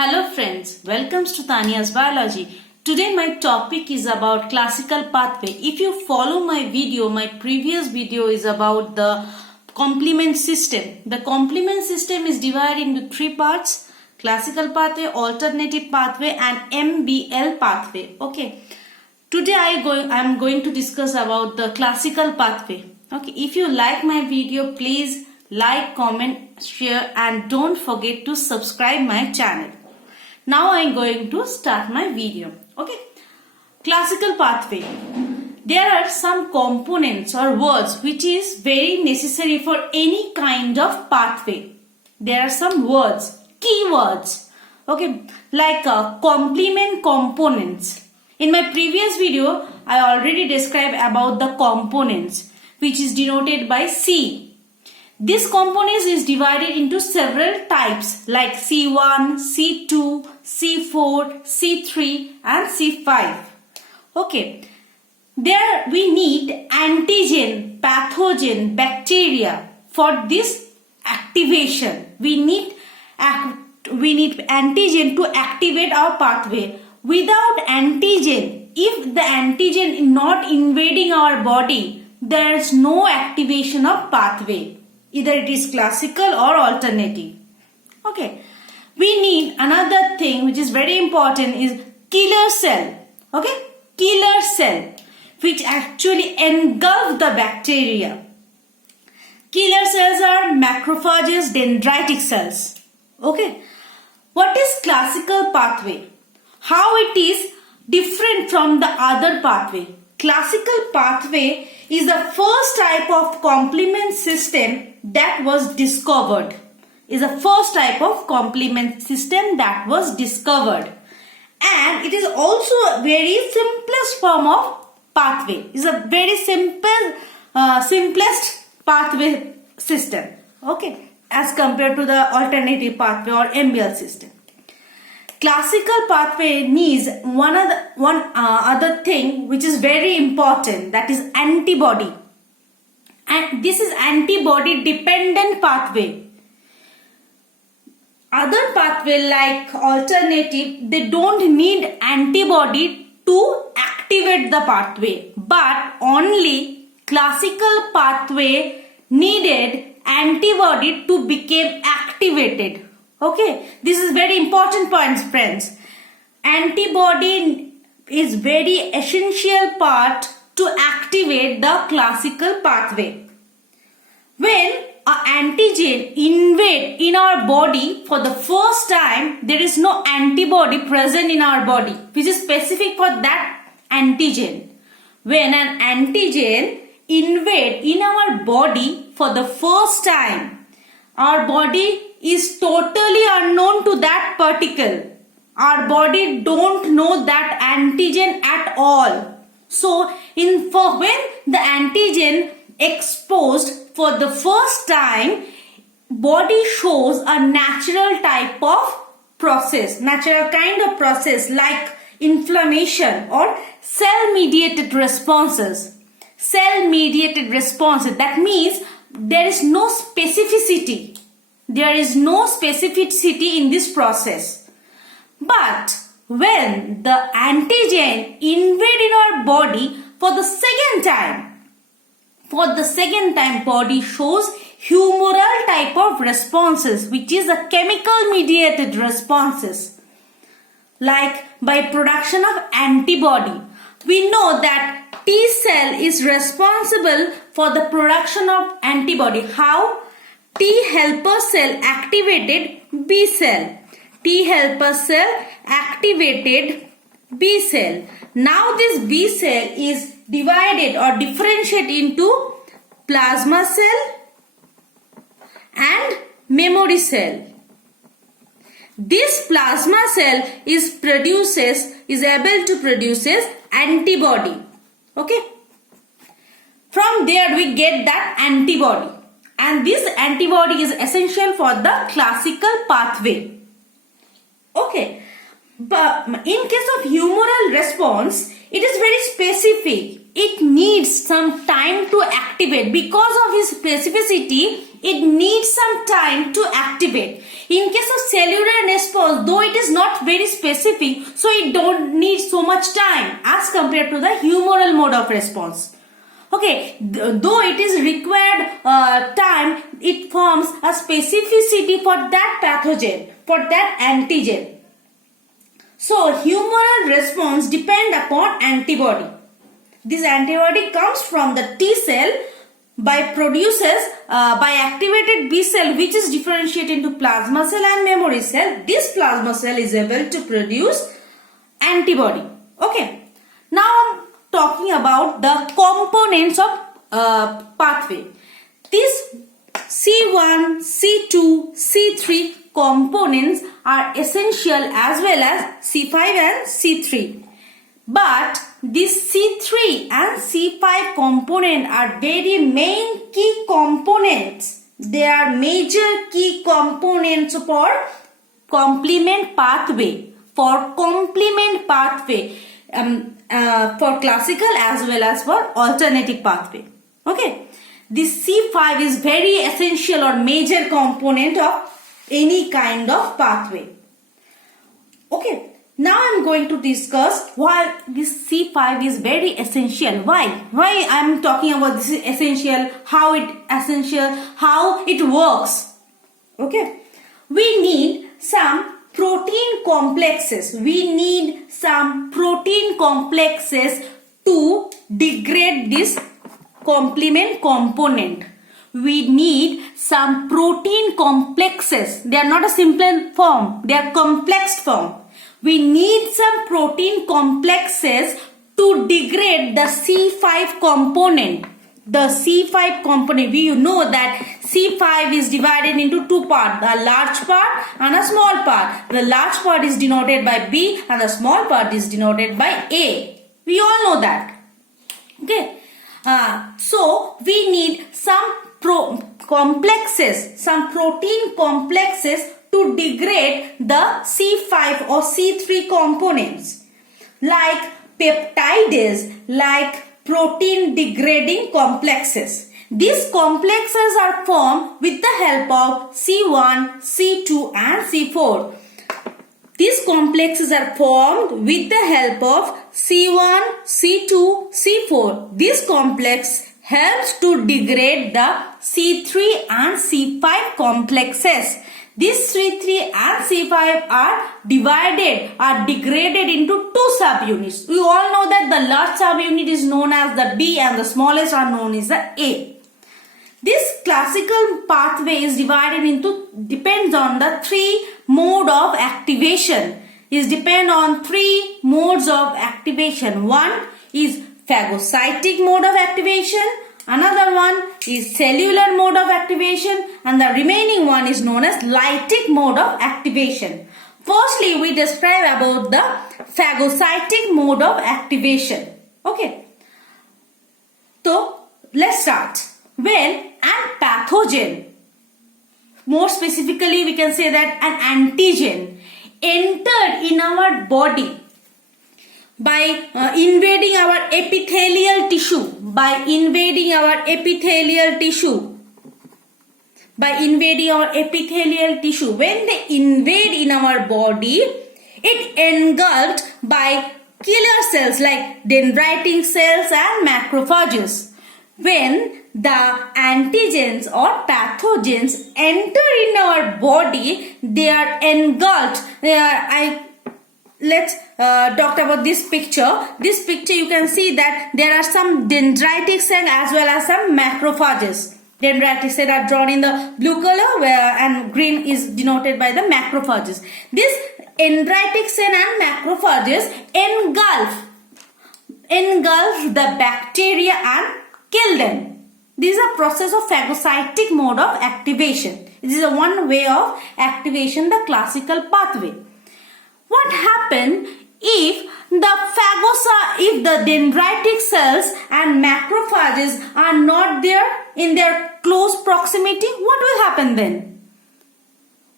Hello friends, welcome to Tania's Biology. Today my topic is about classical pathway. If you follow my video, my previous video is about the complement system. The complement system is divided into three parts: classical pathway, alternative pathway and MBL pathway. Okay. Today I am going to discuss about the classical pathway. Okay. If you like my video, please like, comment, share and don't forget to subscribe my channel. Now I am going to start my video. Okay. Classical pathway. There are some components or words which is very necessary for any kind of pathway. There are some words, keywords. Okay. Like complement components. In my previous video, I already described about the components which is denoted by C. This components is divided into several types like C1, C2, C4, C3 and C5. Okay. There we need antigen, pathogen, bacteria for this activation. We need antigen to activate our pathway. Without antigen, if the antigen is not invading our body, there is no activation of pathway. Either it is classical or alternative. Okay. We need another thing which is very important is killer cell. Okay. Killer cell which actually engulf the bacteria. Killer cells are macrophages, dendritic cells. Okay. What is classical pathway? How it is different from the other pathway? Classical pathway is the first type of complement system that was discovered. Is the first type of complement system that was discovered. And it is also a very simplest form of pathway. It's a very simplest pathway system. Okay. As compared to the alternative pathway or MBL system. Classical pathway needs one other thing which is very important, that is antibody. And this is antibody dependent pathway. Other pathway like alternative, they don't need antibody to activate the pathway, but only classical pathway needed antibody to become activated. Okay, this is very important points, friends. Antibody is very essential part to activate the classical pathway. When an antigen invade in our body for the first time, there is no antibody present in our body which is specific for that antigen. When an antigen invade in our body for the first time, our body is totally unknown to that particle. Our body don't know that antigen at all. So, when the antigen exposed for the first time, body shows a natural type of process, natural kind of process like inflammation or cell-mediated responses. Cell-mediated responses, that means there is no specificity. There is no specificity in this process. But when the antigen invade in our body for the second time, body shows humoral type of responses, which is a chemical mediated responses, like by production of antibody. We know that T cell is responsible for the production of antibody. How? T helper cell activated B cell. T helper cell activated B cell. Now this B cell is divided or differentiated into plasma cell and memory cell. This plasma cell is able to produce antibody. Okay. From there we get that antibody. And this antibody is essential for the classical pathway. Okay. But in case of humoral response, it is very specific. It needs some time to activate. Because of its specificity, it needs some time to activate. In case of cellular response, though it is not very specific, so it don't need so much time as compared to the humoral mode of response. Okay, though it is required time, it forms a specificity for that pathogen, for that antigen. So, humoral response depend upon antibody. This antibody comes from the T cell by activated B cell, which is differentiated into plasma cell and memory cell. This plasma cell is able to produce antibody. Okay, now I'm talking about the components of pathway. This C1, C2, C3 components are essential as well as C5 and C3. But these C3 and C5 component are very main key components. They are major key components for complement pathway. For complement pathway. For classical as well as for alternative pathway. Okay. This C5 is very essential or major component of any kind of pathway. Okay. Now I am going to discuss why this C5 is very essential. Why I am talking about this is essential, how it works. Okay. We need some protein complexes. We need some protein complexes to degrade this complement component. We need some protein complexes. They are not a simple form. They are complex form. We need some protein complexes to degrade the C5 component. The C5 component, we know that C5 is divided into two parts, a large part and a small part. The large part is denoted by B and the small part is denoted by A. We all know that. Okay. So, we need some complexes, some protein complexes to degrade the C5 or C3 components, like peptides, like protein degrading complexes. These complexes are formed with the help of C1, C2 and C4. These complexes are formed with the help of C1, C2, C4. This complex helps to degrade the C3 and C5 complexes. These C3 and C5 are degraded into two subunits. We all know that the large subunit is known as the B and the smallest are known as the A. This classical pathway is divided into, depends on the three mode of activation. Depend on three modes of activation. One is phagocytic mode of activation. Another one is cellular mode of activation. And the remaining one is known as lytic mode of activation. Firstly, we describe about the phagocytic mode of activation. Okay. So, let's start. When an pathogen, more specifically we can say that an antigen, entered in our body by invading our epithelial tissue, when they invade in our body, it engulfed by killer cells like dendritic cells and macrophages. When the antigens or pathogens enter in our body, they are engulfed. Let's talk about this picture. This picture you can see that there are some dendritic cells as well as some macrophages. Dendritic cells are drawn in the blue color and green is denoted by the macrophages. This dendritic cell and macrophages engulf the bacteria and kill them. This is a process of phagocytic mode of activation. This is one way of activation, the classical pathway. What happens if the dendritic cells and macrophages are not there in their close proximity? What will happen then?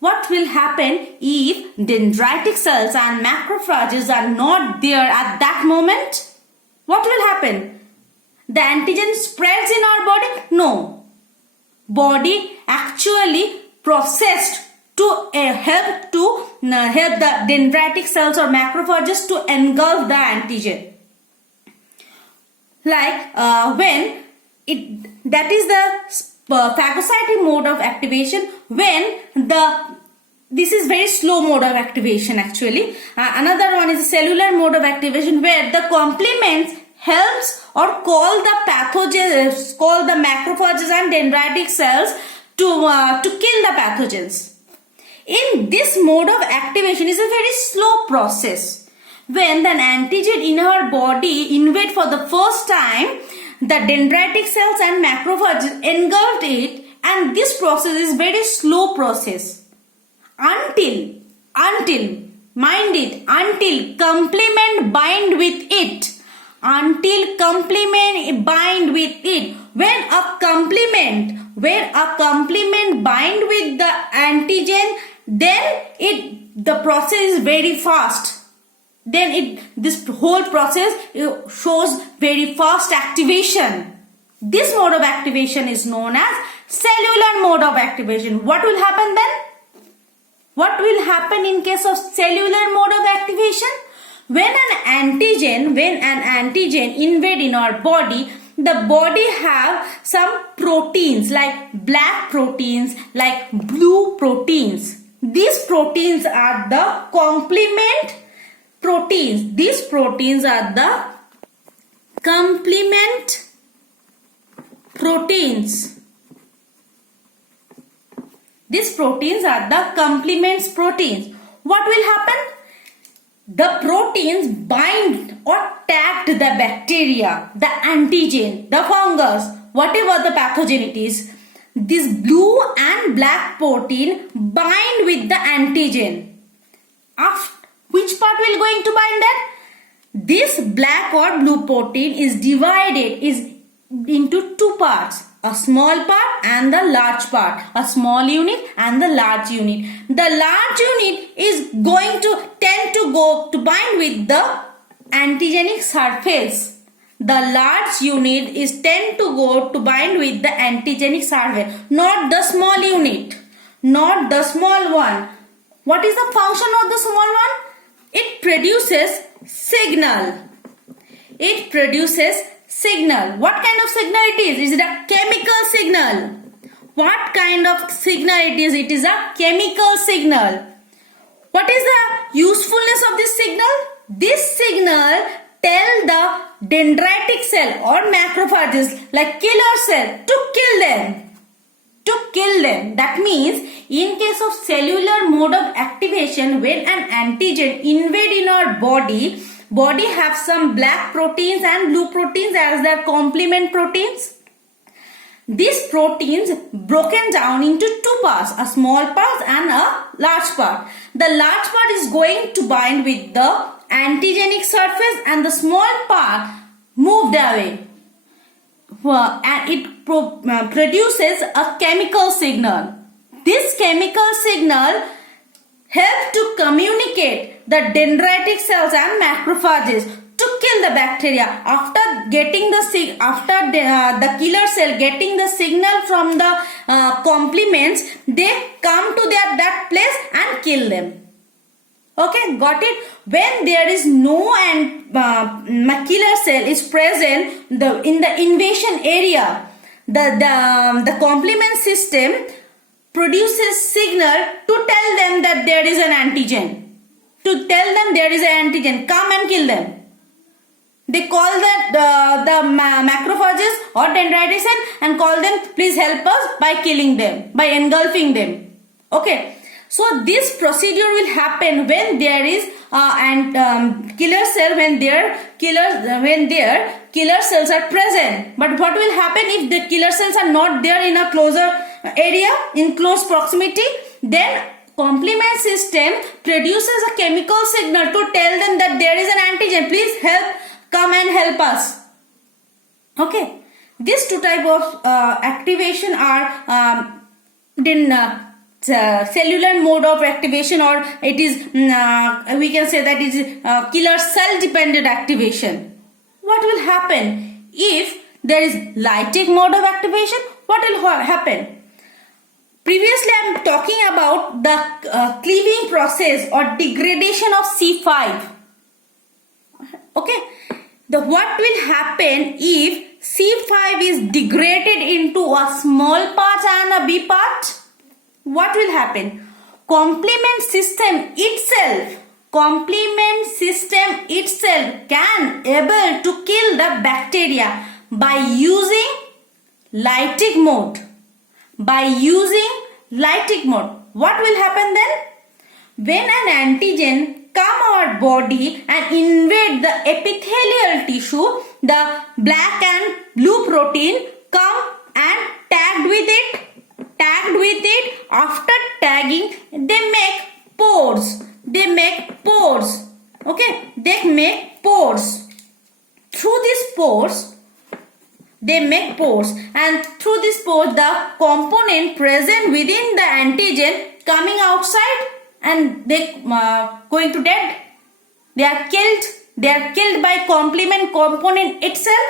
What will happen if dendritic cells and macrophages are not there at that moment? What will happen? The antigen spreads in our body? No. Body actually processed to help the dendritic cells or macrophages to engulf the antigen. Like that is the phagocytic mode of activation, when this is very slow mode of activation actually. Another one is the cellular mode of activation, where the complements helps or call the pathogens, call the macrophages and dendritic cells to kill the pathogens. In this mode of activation is a very slow process. When the antigen in our body invade for the first time, the dendritic cells and macrophages engulfed it, and this process is very slow process until mind it, until complement bind with it. Until complement bind with it. When a complement bind with the antigen, then the process is very fast. Then this whole process shows very fast activation. This mode of activation is known as cellular mode of activation. What will happen then? What will happen in case of cellular mode of activation? When an antigen invade in our body, the body have some proteins like black proteins, like blue proteins. These proteins are the complement proteins. These proteins are the complement proteins. These proteins are the complement proteins. What will happen? The proteins bind or tag the bacteria, the antigen, the fungus, whatever the pathogen it is. This blue and black protein bind with the antigen. Which part will going to bind that? This black or blue protein is divided into two parts. A small part and the large part. A small unit and the large unit. The large unit is going to tend to go to bind with the antigenic surface. The large unit is tend to go to bind with the antigenic surface. Not the small unit. Not the small one. What is the function of the small one? It produces signal. It produces signal. What kind of signal it is? Is it a chemical signal? What kind of signal it is? It is a chemical signal. What is the usefulness of this signal? This signal tell the dendritic cell or macrophages like killer cell to kill them. To kill them. That means in case of cellular mode of activation, when an antigen invade in our body have some black proteins and blue proteins as their complement proteins. These proteins broken down into two parts, a small part and a large part. The large part is going to bind with the antigenic surface and the small part moved away. And it produces a chemical signal. This chemical signal helps to communicate the dendritic cells and macrophages to kill the bacteria. After getting the killer cell getting the signal from the complements, they come to that place and kill them. Okay, got it? When there is no killer cell is present in the invasion area, the complement system produces signal to tell them that there is an antigen. To tell them there is an antigen, come and kill them. They call the macrophages or dendritic cell and call them, please help us by killing them, by engulfing them. Okay. So this procedure will happen when there is killer cell, when their killer cells are present. But what will happen if the killer cells are not there in a closer area, in close proximity? Then complement system produces a chemical signal to tell them that there is an antigen. Please help, come and help us. Okay. These two type of activation are cellular mode of activation, or it is we can say that it is killer cell dependent activation. What will happen if there is lytic mode of activation? What will happen? Previously, I am talking about the cleaving process or degradation of C5. Okay, what will happen if C5 is degraded into a small part and a B part? What will happen? Complement system itself can able to kill the bacteria by using lytic mode. What will happen then? When an antigen come our body and invade the epithelial tissue, the black and blue protein come and tagged with it. After tagging, they make pores. Okay, they make pores. Through these pores, they make pores, and through this pore, the component present within the antigen coming outside, and they going to dead. They are killed. They are killed by complement component itself.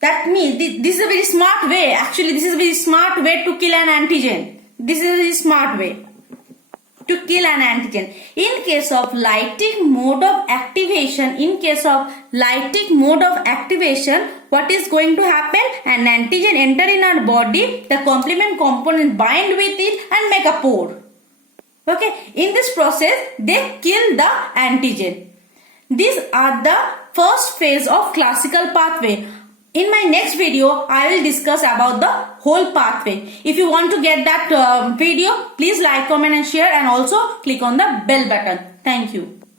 That means this is a very smart way. Actually, this is a very smart way to kill an antigen. This is a very smart way to kill an antigen. In case of lytic mode of activation, what is going to happen? An antigen enter in our body, the complement component bind with it and make a pore. Okay, in this process, they kill the antigen. These are the first phase of classical pathway. In my next video, I will discuss about the whole pathway. If you want to get that video, please like, comment and share, and also click on the bell button. Thank you.